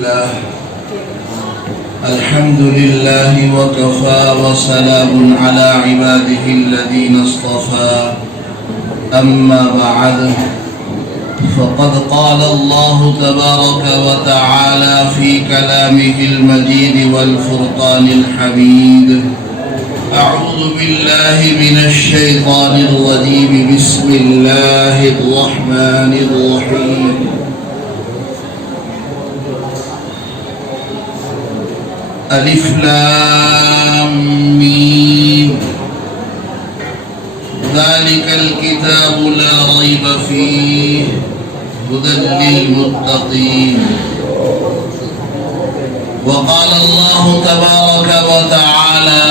لله الحمد لله وكفى وسلام على عباده الذين اصطفى أما بعد فقد قال الله تبارك وتعالى في كلامه المجيد والفرقان الحميد أعوذ بالله من الشيطان الرجيم بسم الله الرحمن الرحيم ألف لام ميم ذلك الكتاب لا ريب فيه هدى للمتقين وقال الله تبارك وتعالى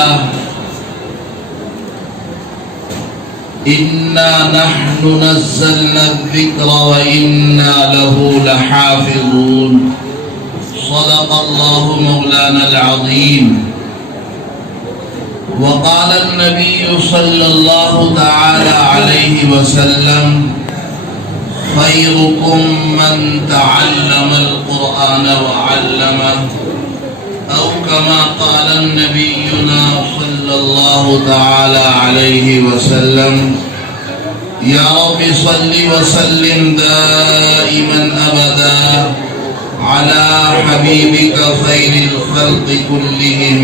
إنا نحن نزلنا الذكر وإنا له لحافظون صدق الله مولانا العظيم وقال النبي صلى الله تعالى عليه وسلم خيركم من تعلم القرآن وعلمه أو كما قال نبينا صلى الله تعالى عليه وسلم يا رب صل وسلم دائما أبدا على حبيبك خير الخلق كلهم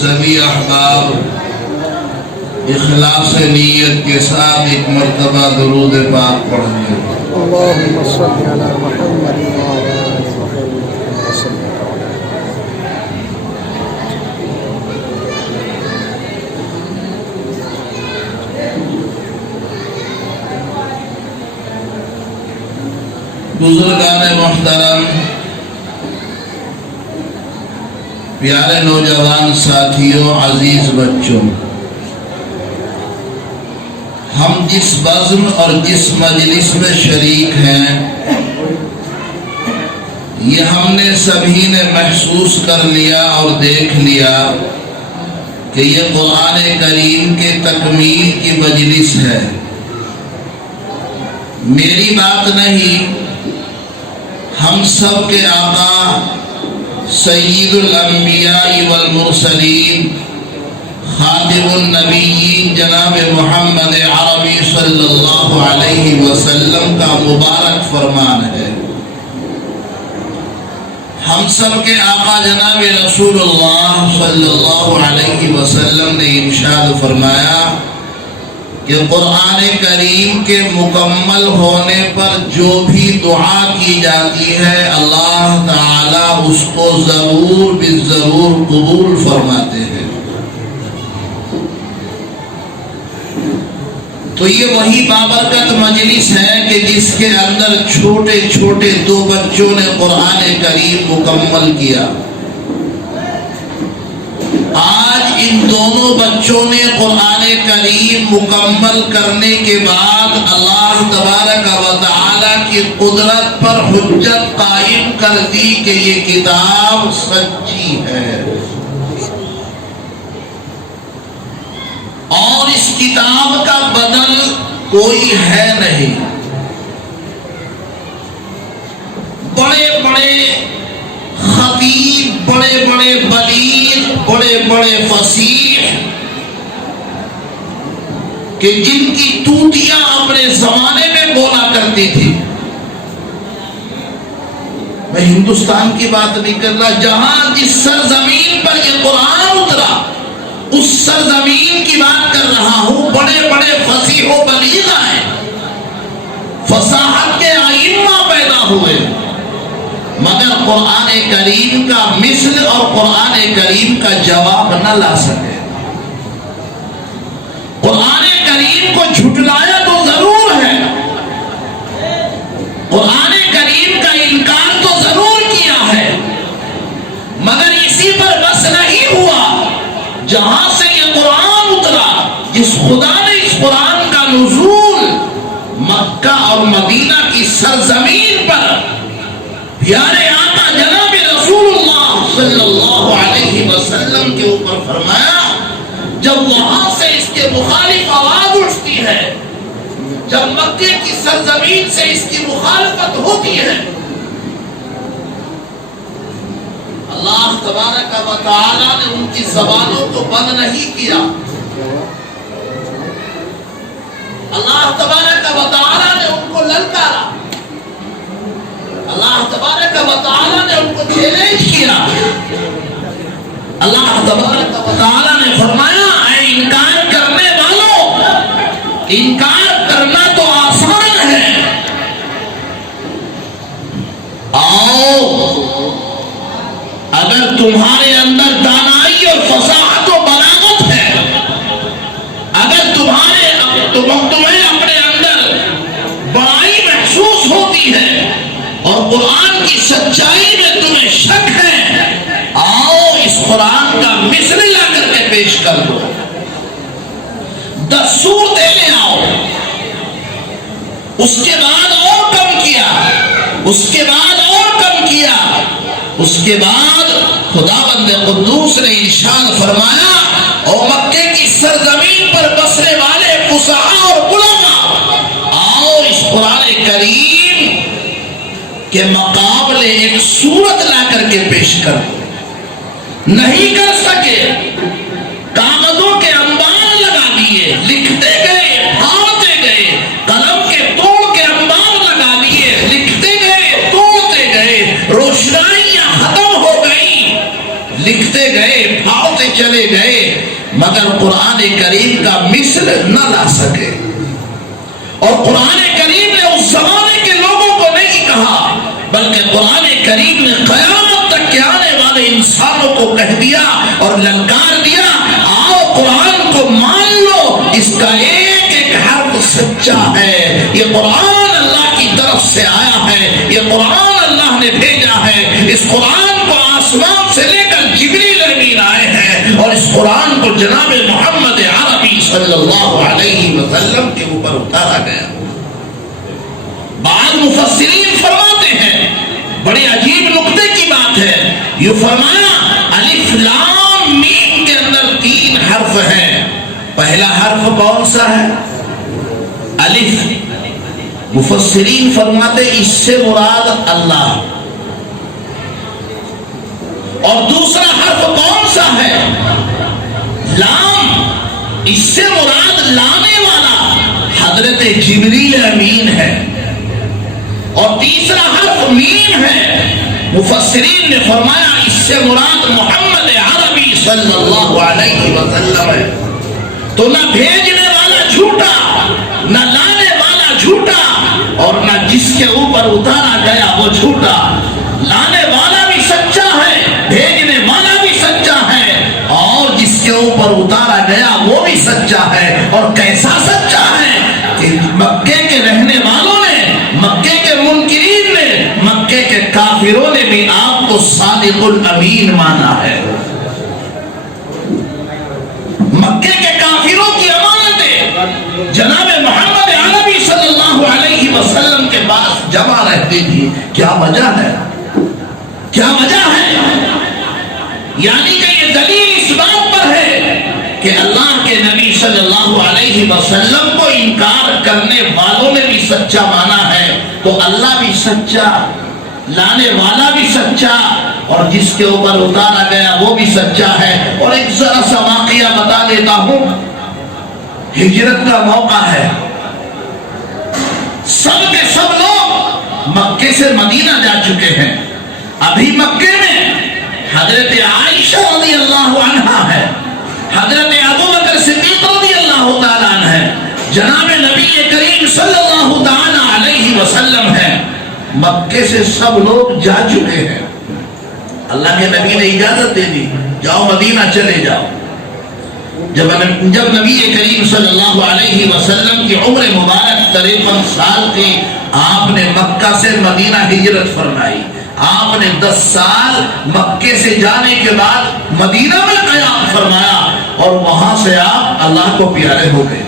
سبھی احباب اخلاص نیت کے ساتھ ایک مرتبہ درود پاک پڑھیں اللهم صل على محمد وعلى آل محمد وسلم. بزرگان محترم، پیارے نوجوان ساتھیوں، عزیز بچوں، ہم جس بزم اور جس مجلس میں شریک ہیں یہ ہم نے سبھی نے محسوس کر لیا اور دیکھ لیا کہ یہ قرآن کریم کے تکمیل کی مجلس ہے. میری بات نہیں، ہم سب کے آقا سید الانبیاء والمرسلین خاتم النبیین جناب محمد عربی صلی اللہ علیہ وسلم کا مبارک فرمان ہے. ہم سب کے آقا جناب رسول اللہ صلی اللہ علیہ وسلم نے ارشاد فرمایا کہ قرآن کریم کے مکمل ہونے پر جو بھی دعا کی جاتی ہے اللہ تعالیٰ اس کو ضرور بالضرور قبول فرماتے ہیں. تو یہ وہی بابرکت مجلس ہے کہ جس کے اندر چھوٹے چھوٹے دو بچوں نے قرآن کریم مکمل کیا. آج ان دونوں بچوں نے قرآن کریم مکمل کرنے کے بعد اللہ تبارک و تعالی کی قدرت پر حجت قائم کر دی کہ یہ کتاب سچی ہے اور اس کتاب کا بدل کوئی ہے نہیں. بڑے بڑے خطیب، بڑے بڑے بلیغ، بڑے بڑے فصیح کہ جن کی توتیاں اپنے زمانے میں بولا کرتی تھی. میں ہندوستان کی بات نہیں کر رہا، جہاں جس سرزمین پر یہ قرآن اترا اس سرزمین کی بات کر رہا ہوں. بڑے بڑے فصیح و بلیغ ہیں، فصاحت کے ائمہ پیدا ہوئے، مگر قرآن کریم کا مثل اور قرآن کریم کا جواب نہ لا سکے. قرآن کریم کو جھٹلایا تو ضرور ہے، قرآن کریم کا انکار تو ضرور کیا ہے، مگر اسی پر بس نہیں ہوا. جہاں سے یہ قرآن اترا، جس خدا نے اس قرآن کا نزول مکہ اور مدینہ کی سرزمین پر پیارے آقا جناب رسول اللہ صلی اللہ علیہ وسلم کے اوپر فرمایا، جب وہاں سے اس کے مخالف آواز اٹھتی ہے، جب مکے کی سرزمین سے اس کی مخالفت ہوتی ہے اللہ تبارک و تعالی نے ان کی زبانوں کو بند نہیں کیا. اللہ تبارک و تعالی نے ان کو للکارا. اللہ تبارک و تعالی نے ان کو چیلنج کیا. اللہ تبارک و تعالی نے فرمایا اے انکار کرنے والوں، انکار کرنا تو آسان ہے. آؤ، اگر تمہارے اندر دانائی اور فصاحت و بلاغت ہے، اگر تمہیں اپنے اندر بڑائی محسوس ہوتی ہے اور قرآن کی سچائی میں تمہیں شک ہے، آؤ اس قرآن کا مثل لا کر کے پیش کر دو. 10 سورتیں لے آؤ. اس کے بعد اور کم کیا، اس کے بعد اور کم کیا. اس کے بعد خداوند قدوس نے ارشاد فرمایا او مکے کی سرزمین پر بسنے والے فصحاء اور علماء، آؤ اس قرآن کریم کے مقابلے ایک سورت لا کر کے پیش کر. نہیں کر سکے، کاغذوں کے انبار لگا دیے، لکھتے گئے، پھاڑتے گئے، قلم کے توڑ کے انبار لگا دیے، لکھتے گئے، توڑتے گئے، روشنائیاں ختم ہو گئی، لکھتے گئے، پھاڑتے چلے گئے، مگر قرآن کریم کا مثل نہ لا سکے. اور قرآن کریم نے اس زمانے کے لوگوں کو نہیں کہا، بلکہ قرآن کریم نے قیامت تک کے آنے والے انسانوں کو کہہ دیا اور للکار دیا، آؤ قرآن کو مان لو، اس کا ایک ایک حرف سچا ہے. یہ قرآن اللہ کی طرف سے آیا ہے، یہ قرآن اللہ نے بھیجا ہے. اس قرآن کو آسمان سے لے کر جبریل امین آئے ہیں اور اس قرآن کو جناب محمد عربی صلی اللہ علیہ وسلم کے اوپر اتارا گیا. بعض مفسرین فرماتے ہیں، بڑی عجیب نقطے کی بات ہے، یہ فرمایا الف لام میم کے اندر 3 حرف ہیں. پہلا حرف کون سا ہے؟ الف. مفسرین فرماتے اس سے مراد اللہ. اور دوسرا حرف کون سا ہے؟ لام. اس سے مراد لانے والا حضرت جبریل امین ہے. اور تیسرا حرف میم ہے. مفسرین نے فرمایا اس سے مراد محمد عربی صلی اللہ علیہ وسلم ہے. تو نہ بھیجنے والا جھوٹا، نہ لانے والا جھوٹا، اور نہ جس کے اوپر اتارا گیا وہ جھوٹا. لانے والا بھی سچا ہے، بھیجنے والا بھی سچا ہے، اور جس کے اوپر اتارا گیا وہ بھی سچا ہے. اور کیسا سچا ہے کہ مکے کے رہنے والوں نے، مکے کے منکرین نے، مکے کے کافروں نے بھی آپ کو صادق الامین مانا ہے. مکے کے کافروں کی امانتیں جناب محمد عربی صلی اللہ علیہ وسلم کے پاس جمع رہتی تھی. کیا وجہ ہے؟ کیا وجہ ہے؟ یعنی کہ یہ دلیل اس بات پر ہے کہ اللہ کے نبی صلی اللہ علیہ وسلم کو انکار کرنے والوں نے بھی سچا مانا ہے، تو اللہ بھی سچا، لانے والا بھی سچا، اور جس کے اوپر اتارا گیا وہ بھی سچا ہے. اور ایک ذرا سا واقعہ بتا دیتا ہوں. ہجرت کا موقع ہے، سب کے سب لوگ مکے سے مدینہ جا چکے ہیں. ابھی مکے میں حضرت عائشہ رضی اللہ عنہا ہے، حضرت ابوبکر صدیق رضی اللہ تعالیٰ عنہ ہے، جناب نبی کریم صلی اللہ تعالیٰ علیہ وسلم ہے. مکے سے سب لوگ جا چکے ہیں. اللہ کے نبی نے اجازت دے دی، جاؤ مدینہ چلے جاؤ. جب نبی کریم صلی اللہ علیہ وسلم کی عمر مبارک 53 سال تھی، آپ نے مکہ سے مدینہ ہجرت فرمائی. آپ نے 10 سال مکے سے جانے کے بعد مدینہ میں قیام فرمایا، اور وہاں سے آپ اللہ کو پیارے ہو گئے.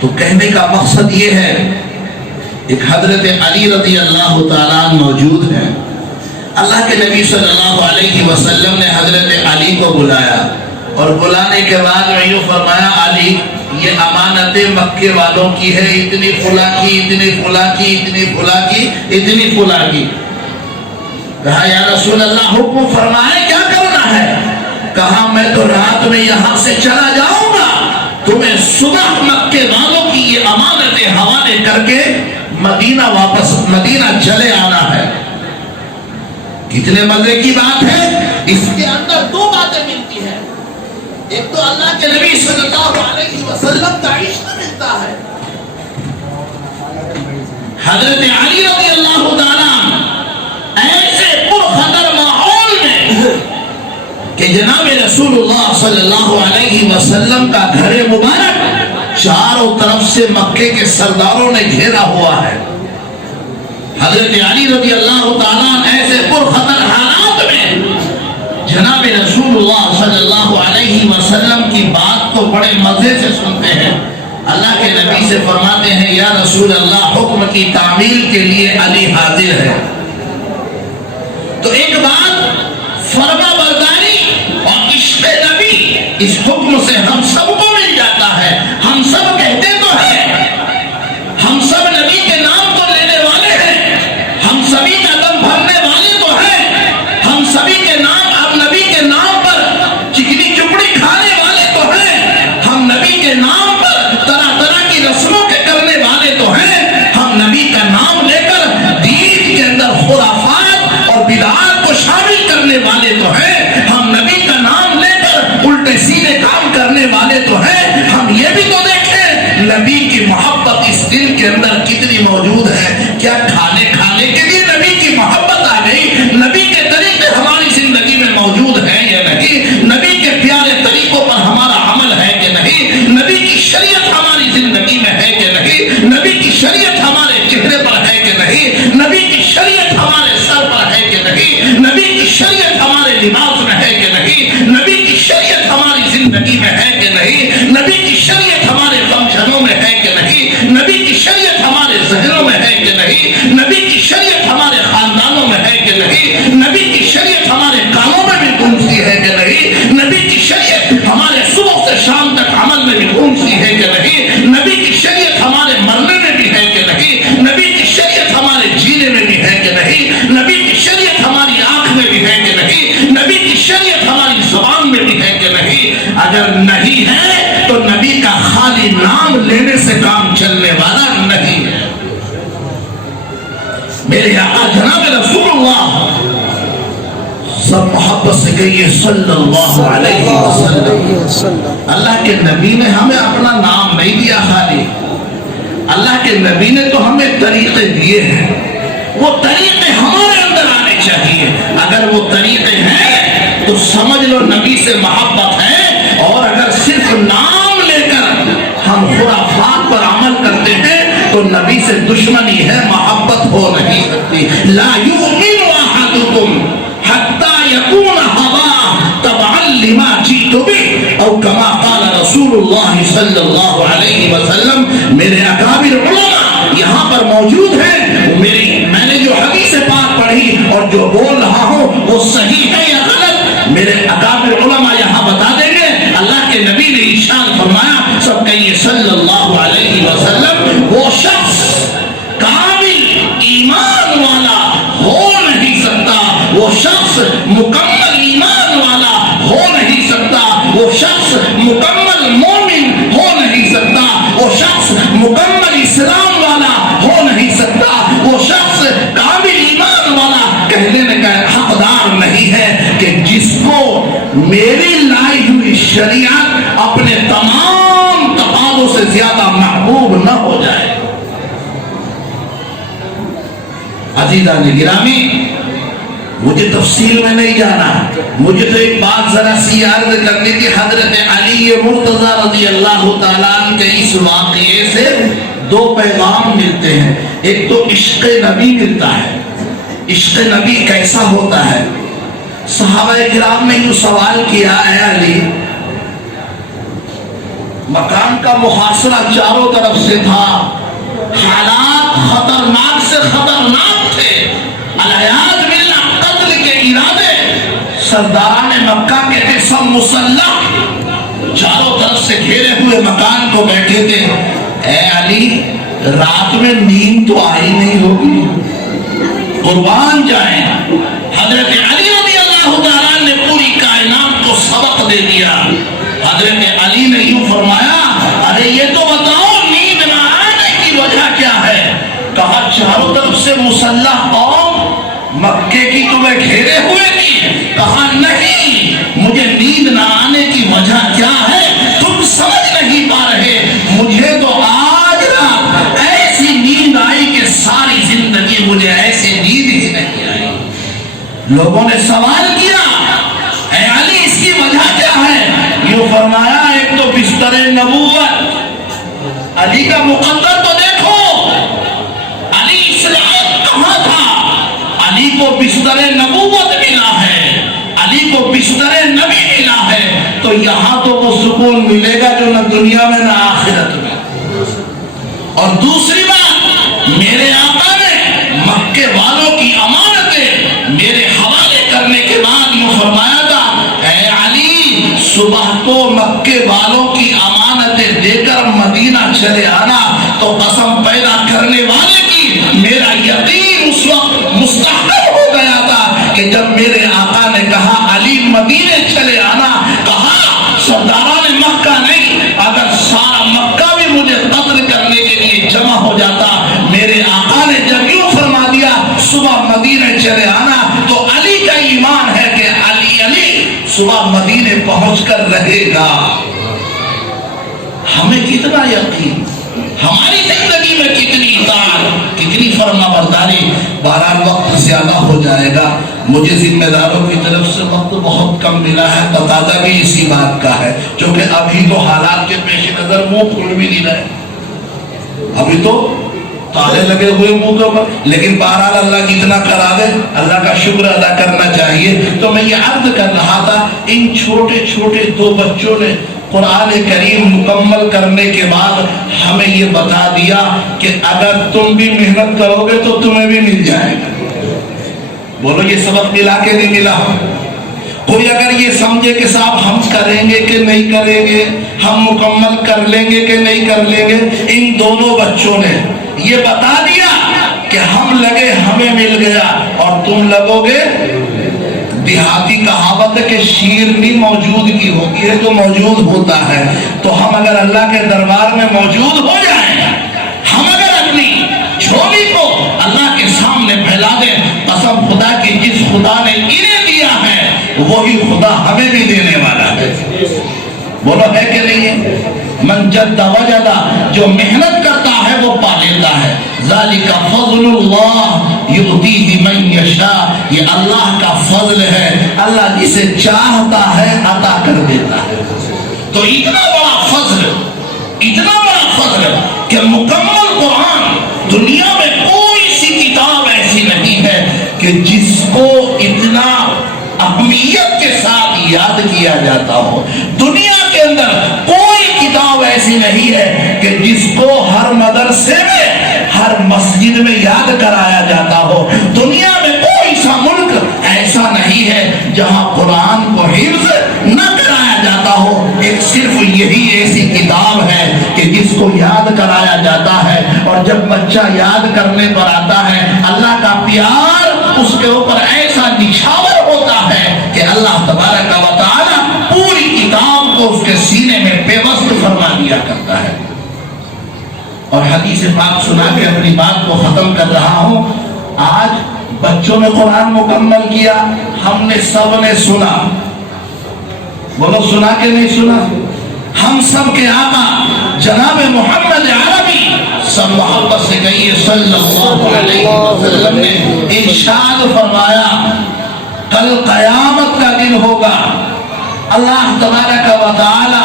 تو کہنے کا مقصد یہ ہے، ایک حضرت علی رضی اللہ تعالیٰ موجود ہیں. اللہ کے نبی صلی اللہ علیہ وسلم نے حضرت علی کو بلایا، اور بلانے کے بعد میں یوں فرمایا، علی یہ امانتیں مکے والوں کی ہے، اتنی فلاں کی، اتنی فلاں کی، اتنی فلاں کی، اتنی فلاں کی. کہا یا رسول اللہ حکم فرمائے کیا کرنا ہے؟ کہا میں تو رات میں یہاں سے چلا جاؤں گا، تمہیں صبح مکے والوں کی یہ امانتیں حوالے کر کے مدینہ چلے آنا ہے۔ کتنے مزے کی بات ہے، اس کے اندر دو باتیں ملتی ہیں، ایک تو اللہ کے نبی صلی اللہ علیہ وسلم کا عشق ملتا ہے، حضرت علی رضی اللہ تعالیٰ ایسے پرخطر ماحول میں کہ جناب رسول اللہ صلی اللہ علیہ وسلم کا گھر مبارک چاروں طرف سے مکے کے سرداروں نے گھیرا ہوا ہے، حضرت علی رضی اللہ تعالیٰ ایسے پرخطر حالات میں جناب رسول اللہ صلی اللہ علیہ وسلم کی بات تو بڑے مزے سے سنتے ہیں، اللہ کے نبی سے فرماتے ہیں یا رسول اللہ حکم کی تعمیل کے لیے علی حاضر ہے۔ تو ایک بات فرما برداری اور عشق نبی، اس حکم سے ہم سب کو مل جاتا ہے، ہم سب کہتے تو ہیں، ہم سب نبی کے نام کو لینے والے ہیں، ہم سبھی کا دم بھرنے والے تو ہیں، ہم سبھی کے نام اب نبی کے نام پر چکنی چپڑی کھانے والے تو ہیں، ہم نبی کے نام پر طرح طرح کی رسموں کے کرنے والے تو ہیں، ہم نبی کا نام لے کر دین کے اندر خرافات اور بدعات کو شامل کرنے والے تو ہیں، ہم نبی کا نام لے کر الٹے سیدھے کام کرنے والے تو ہیں، ہم یہ بھی تو دیکھیں نبی کی محبت اس دل کے اندر کتنی موجود ہے، کیا کھانے کے لیے نبی کی محبت آ گئی، نبی کے طریقے ہماری زندگی میں موجود ہیں یا نہیں، نبی کے پیارے طریقوں پر ہمارا عمل ہے کہ نہیں، نبی کی شریعت ہماری زندگی میں ہے کہ نہیں، نبی کی شریعت ہمارے چہرے پر ہے کہ نہیں، نبی کی شریعت ہمارے سر پر ہے کہ نہیں، نبی کی شریعت ہمارے لباس میں ہے کہ نہیں، نبی کی شریعت ہماری زندگی میں ہے کہ نہیں، نبی کی شریعت ہمارے فنکشنوں میں ہے کہ نہیں، نبی کی شریعت ہمارے ذہنوں میں ہے کہ نہیں، نبی کی شریعت ہمارے خاندانوں میں ہے کہ نہیں، نبی کی شریعت ہمارے کاموں میں بھی گونجتی ہے کہ نہیں، نبی کی شریعت ہمارے صبح سے شام تک عمل میں بھی گونجتی ہے کہ نہیں، نبی کی شریعت ہمارے مرنے میں بھی ہے کہ نہیں، نبی کی شریعت ہمارے جینے میں بھی ہے کہ نہیں، نبی کی شریعت ہماری آنکھ میں بھی ہے کہ نہیں، نبی کی شریعت ہماری زبان میں بھی ہے کہ نہیں، اگر نہیں ہے تو نبی کا خالی نام لینے سے کام چلنے والا نہیں ہے۔ میرے آقا جناب رسول اللہ سب محبت سے کہیے صلی اللہ علیہ وسلم۔ اللہ کے نبی نے ہمیں اپنا نام نہیں دیا خالی، اللہ کے نبی نے تو ہمیں طریقے دیے ہیں، وہ طریقے ہمارے اندر آنے چاہیے، اگر وہ طریقے ہیں تو سمجھ لو نبی سے محبت ہے، اور اگر صرف نام لے کر ہم خرافات پر عمل کرتے ہیں تو نبی سے دشمنی ہے، محبت ہو نہیں سکتی۔ لا یؤمن احدکم حتی یکون ہوا تبعا لما جئت بہ، او کما قال رسول اللہ صلی اللہ علیہ وسلم۔ میرے اکابر علماء یہاں پر موجود ہیں، میں نے جو حدیث پاک پڑھی اور جو بول رہا ہوں وہ صحیح ہے یا غلط، میرے اکابر علماء یہاں بتا دیں گے۔ اللہ کے نبی نے ارشاد فرمایا، سب کہیے صلی اللہ علیہ وسلم، وہ شخص کامل ایمان والا ہو نہیں سکتا، وہ شخص مکمل ایمان والا ہو نہیں سکتا، وہ شخص مکمل مومن ہو نہیں سکتا، وہ شخص مکمل اسلام والا ہو نہیں سکتا، وہ شخص کامل ایمان والا کہنے کا حقدار نہیں ہے کہ جس کو میری لائی ہوئی شریعت اپنے تمام تقاضوں سے زیادہ محبوب نہ ہو جائے۔ عزیزان گرامی، مجھے تفصیل میں نہیں جانا، مجھے تو ایک بات ذرا سی عرض کرنی تھی۔ حضرت علی مرتضیٰ رضی اللہ تعالیٰ عنہ کے اس واقعے سے دو پیغام ملتے ہیں، ایک تو عشق نبی ملتا ہے، عشق نبی کیسا ہوتا ہے۔ صحابہ کرام نے جو سوال کیا، اے علی، مکان کا محاصرہ چاروں طرف سے تھا، حالات خطرناک سے خطرناک تھے، العیاذ باللہ قتل کے ارادے، سرداران مکہ کے قسم مسلح چاروں طرف سے گھیرے ہوئے مکان کو بیٹھے تھے۔ اے علی، رات میں نیند تو آئی نہیں ہوگی، قربان جائیں، حضرت علی رضی اللہ تعالیٰ نے پوری کائنات کو سبق دے دیا. حضرت علی نے یوں فرمایا ارے یہ تو بتاؤ نیند نہ آنے کی وجہ کیا ہے؟ کہا چاروں طرف سے مسلح قوم مکے کی تمہیں گھیرے ہوئے تھی. کہا نہیں، مجھے نیند نہ آنے کی وجہ کیا ہے تم سمجھ نہیں پا رہے. مجھے تو آج رات ایسی نیند آئی کہ ساری زندگی مجھے ایسی نیند ہی نہیں آئی. لوگوں نے سوال کیا اے علی اس کی وجہ کیا ہے؟ یہ فرمایا ایک تو بستر نبوت، علی کا مقدر تو دیکھو، علی اسلام کہاں تھا؟ علی کو بستر نبوت ملا ہے، علی کو بستر نبی ملا ہے، تو یہاں تو وہ سکون ملے گا جو نہ دنیا میں نہ آخرت میں. اور دوسری بات، میرے آقا نے مکے والوں کی امانتیں میرے حوالے کرنے کے بعد یوں فرمایا تھا اے علی صبح کو مکے والوں کی امانتیں دے کر مدینہ چلے آنا. تو قسم پیدا کرنے والے کی میرا یقین اس وقت مستحکم ہو گیا تھا کہ جب میرے آقا نے کہا علی مدینے چلے آنا، کہا سرداران مکہ نہیں، اگر سارا مکہ بھی مجھے قتل کرنے کے لیے جمع ہو جاتا، میرے آقا نے جب یوں فرما دیا صبح مدینے چلے آنا، تو علی کا ایمان ہے کہ علی صبح مدینے پہنچ کر رہے گا. ہمیں کتنا یقین، ہماری زندگی میں کتنی اطاعت، کتنی فرما برداری. بہرحال وقت زیادہ ہو جائے گا، مجھے ذمہ داروں کی طرف سے وقت بہت کم ملا ہے. تقاضا بھی اسی بات کا ہے، چونکہ ابھی تو حالات کے پیش نظر منہ کھل بھی نہیں رہے، ابھی تو تالے لگے ہوئے منہ کے اوپر. لیکن بہرحال اللہ جتنا کرا دے اللہ کا شکر ادا کرنا چاہیے. تو میں یہ عرض کر رہا تھا ان چھوٹے چھوٹے دو بچوں نے قرآن کریم مکمل کرنے کے بعد ہمیں یہ بتا دیا کہ اگر تم بھی محنت کرو گے تو تمہیں بھی مل جائے گا. بولو یہ سبق ملا کے نہیں ملا؟ کوئی اگر یہ سمجھے کہ صاحب ہم کریں گے کہ نہیں کریں گے، ہم مکمل کر لیں گے کہ نہیں کر لیں گے، ان دونوں بچوں نے یہ بتا دیا کہ ہم لگے ہمیں مل گیا اور تم لگو گے. دیہاتی کہاوت ہے کہ شیرنی موجود کی ہوتی ہے تو موجود ہوتا ہے. تو ہم اگر اللہ کے دربار میں موجود ہو جائیں، ہم اگر اپنی جھولی کو اللہ کے سامنے پھیلا دیں، قسم خدا کی جس خدا نے انہیں دیا ہے وہی خدا ہمیں بھی دینے والا ہے. بولو ہے کہ نہیں ہے؟ من جد وجد، جو محنت کرتا ہے وہ پا لیتا ہے. ذالک فضل اللہ یؤتیہ من یشاء، یہ اللہ کا فضل ہے، اللہ جسے چاہتا ہے عطا کر دیتا ہے. تو اتنا بڑا فضل، اتنا بڑا فضل کہ مکمل قرآن دنیا میں کوئی سی کتاب ایسی نہیں ہے کہ جس کو اتنا اہمیت کے ساتھ یاد کیا جاتا ہو. دنیا کے اندر کوئی کتاب ایسی نہیں ہے کہ جس کو ہر مدرسے میں، ہر مسجد میں یاد کرایا جاتا ہو. دنیا میں کوئی سا ملک ایسا نہیں ہے جہاں قرآن کو حفظ نہ کرایا جاتا ہو. ایک صرف یہی ایسی کتاب ہے کہ جس کو یاد کرایا جاتا ہے، اور جب بچہ یاد کرنے پر آتا ہے اللہ کا پیار اس کے اوپر ایسا نچھاور ہوتا ہے کہ اللہ تبارک و تعالی پوری کتاب کو اس کے سینے میں پیوست فرما دیا کرتا ہے. اور حدیث پاک سنا کے اپنی بات کو ختم کر رہا ہوں. آج بچوں نے قرآن مکمل کیا، ہم نے سب نے سنا. بولو سنا کہ نہیں سنا؟ ہم سب کے آقا جناب محمد عربی سب محبت سے کہیے صلی اللہ علیہ وسلم نے ارشاد فرمایا کل قیامت کا دن ہوگا، اللہ تبارک و تعالی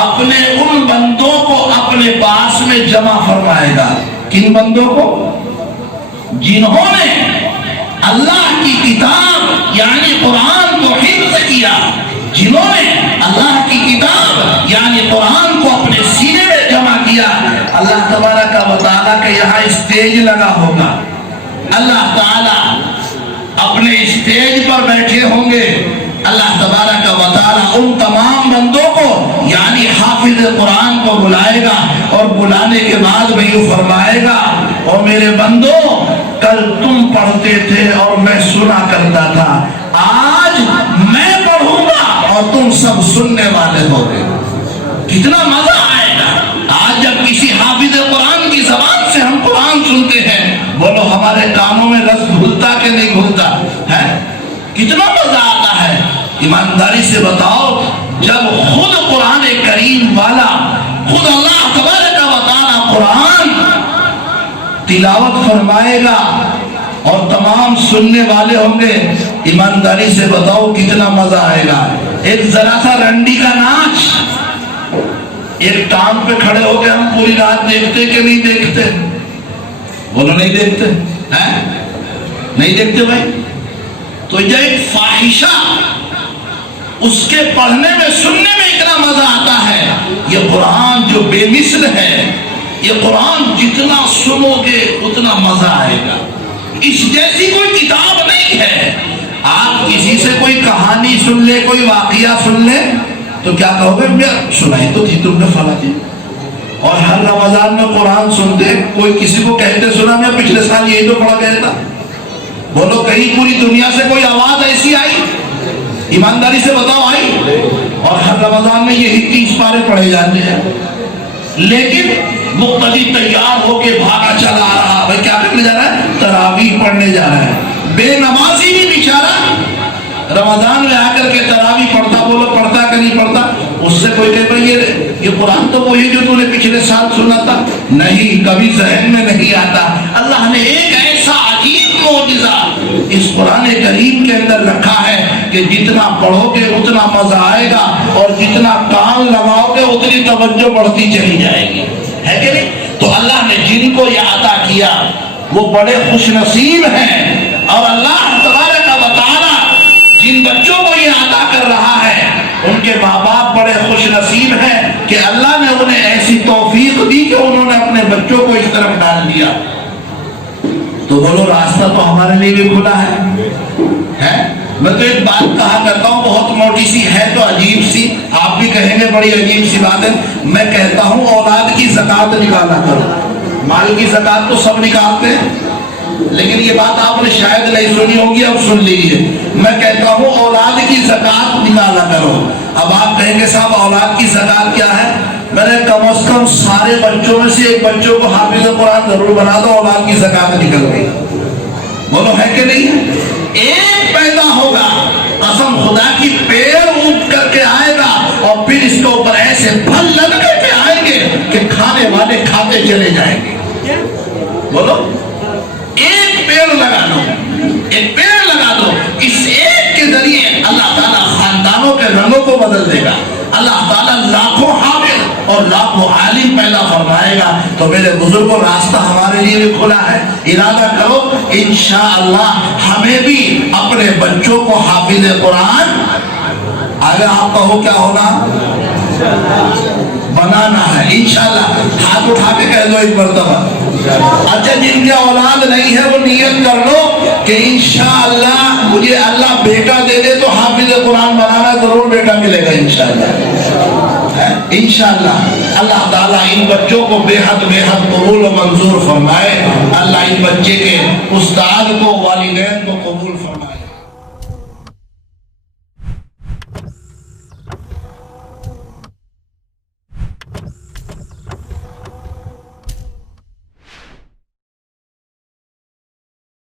اپنے ان بندوں کو اپنے پاس میں جمع فرمائے گا. کن بندوں کو؟ جنہوں نے اللہ کی کتاب یعنی قرآن کو حفظ کیا، جنہوں نے اللہ کی کتاب یعنی قرآن کو اپنے سینے میں جمع کیا. اللہ تبارک و تعالیٰ کے یہاں اسٹیج لگا ہوگا، اللہ تعالیٰ اپنے اسٹیج پر بیٹھے ہوں گے. اللہ تبارک و تعالیٰ ان تمام بندوں کو یعنی حافظ قرآن کو کو بلائے گا اور بلانے کے بعد میں یوں فرمائے گا اور میرے بندو کل تم پڑھتے تھے اور میں سنا کرتا تھا، آج میں پڑھوں گا اور تم سب سننے والے ہوگے۔ کتنا مزہ آئے گا آج جب کسی حافظ قرآن کی زبان سے ہم قرآن سنتے ہیں۔ بولو ہمارے کانوں میں رس گھلتا کہ نہیں گھلتا ہے؟ کتنا مزہ آتا ہے۔ ایمانداری سے بتاؤ، جب خود قرآن کریم والا، خود اللہ تبارک و تعالی قرآن تلاوت فرمائے گا اور تمام سننے والے ہوں گے، ایمانداری سے بتاؤ کتنا مزہ آئے گا۔ ایک ذرا سا رنڈی کا ناچ، ایک ٹانگ پہ کھڑے ہو کے ہم پوری رات دیکھتے کہ نہیں دیکھتے؟ بولو نہیں دیکھتے ہیں؟ نہیں دیکھتے بھائی؟ تو یہ ایک فاحشہ، اس کے پڑھنے میں سننے میں اتنا مزہ آتا ہے۔ یہ قرآن جو بے مثل ہے، یہ قرآن جتنا سنو گے اتنا مزہ آئے گا۔ اس جیسی کوئی کتاب نہیں ہے۔ آپ کسی سے کوئی کہانی سن لے، کوئی واقعہ سن لے تو کیا کہو گے؟ سنائی تو تھی تم نے فلاں دن۔ اور ہر رمضان میں قرآن سنتے، کوئی کسی کو کہتے سنا میں پچھلے سال یہی تو پڑھا گیا تھا۔ بولو کہیں پوری دنیا سے کوئی آواز ایسی آئی؟ ایمانداری سے بتاؤ آئی؟ اور ہر رمضان میں یہی 30 پارے پڑھے جاتے ہیں، لیکن مقتدی تیار ہو کے بھاگا چلا آ رہا، بھائی کیا کرنے جا رہا ہے؟ تراویح پڑھنے جا رہا ہے۔ بے نمازی بھی بیچارہ رمضان میں آ کر کے تراویح پڑھتا، بولو پڑھتا کہ نہیں پڑھتا؟ اس سے کوئی کہے بھائی یہ قرآن تو وہی جو تو نے پچھلے سال سنا تھا، نہیں، کبھی ذہن میں نہیں آتا۔ اللہ نے ایک ایسا عجیب معجزہ اس قرآن کریم کے اندر رکھا ہے کہ جتنا پڑھو گے اتنا مزہ آئے گا، اور جتنا کان لگاؤ گے اتنی توجہ بڑھتی چلی جائے گی، ہے کہ نہیں؟ تو اللہ نے جن کو یہ عطا کیا وہ بڑے خوش نصیب ہیں، اور اللہ تبارک و تعالی جن بچوں کو یہ عطا کر رہا ہے ان کے ماں باپ بڑے خوش نصیب ہیں کہ اللہ نے انہیں ایسی توفیق دی کہ انہوں نے اپنے بچوں کو اس طرف ڈال دیا۔ تو بولو راستہ تو ہمارے لیے بھی کھلا ہے۔ میں تو ایک بات کہا کرتا ہوں، بہت موٹی سی ہے تو عجیب سی، آپ بھی کہیں گے بڑی عجیب سی بات ہے۔ میں کہتا ہوں اولاد کی زکوٰۃ نکالا کرو۔ مال کی زکوٰۃ تو سب نکالتے ہیں، لیکن یہ بات آپ نے شاید نہیں سنی ہوگی، اب سن لیجیے۔ میں کہتا ہوں اولاد کی زکوٰۃ نکالا کرو۔ اب آپ کہیں گے صاحب اولاد کی زکوٰۃ کیا ہے؟ میں نے کم از کم سارے بچوں میں سے ایک بچوں کو حافظ قرآن ضرور بنا دو، اولاد کی زکوٰۃ نکل گئی۔ بولو ہے کہ نہیں؟ ایک پیدا ہوگا، قسم خدا کی پیڑ اٹھ کر کے آئے گا اور پھر اس کے اوپر ایسے پھل لگ کر کے آئیں گے کہ کھانے والے کھاتے چلے جائیں گے۔ بولو ایک پیڑ لگا دو، ایک پیڑ لگا دو، اس ایک کے ذریعے اللہ تعالیٰ خاندانوں کے رنگوں کو بدل دے گا۔ اللہ تعالیٰ لاکھوں حافظ اور لاکھوں عالم پیدا فرمائے گا۔ تو میرے بزرگوں راستہ ہمارے لیے بھی کھلا ہے، ارادہ کرو انشاءاللہ ہمیں بھی اپنے بچوں کو حافظ قرآن، آگے آپ کہو کیا ہونا؟ بنانا ہے انشاءاللہ۔ ہاتھ اٹھا کے کہہ دو ایک مرتبہ۔ اچھا جن کی اولاد نہیں ہے وہ نیت کر لو کہ انشاءاللہ مجھے اللہ بیٹا دے دے تو حافظ قرآن بنانا ضرور بیٹا ملے گا انشاءاللہ۔ انشاءاللہ اللہ تعالیٰ ان بچوں کو بے حد قبول و منظور فرمائے۔ اللہ ان بچے کے استاد کو، والدین کو قبول فرمائے۔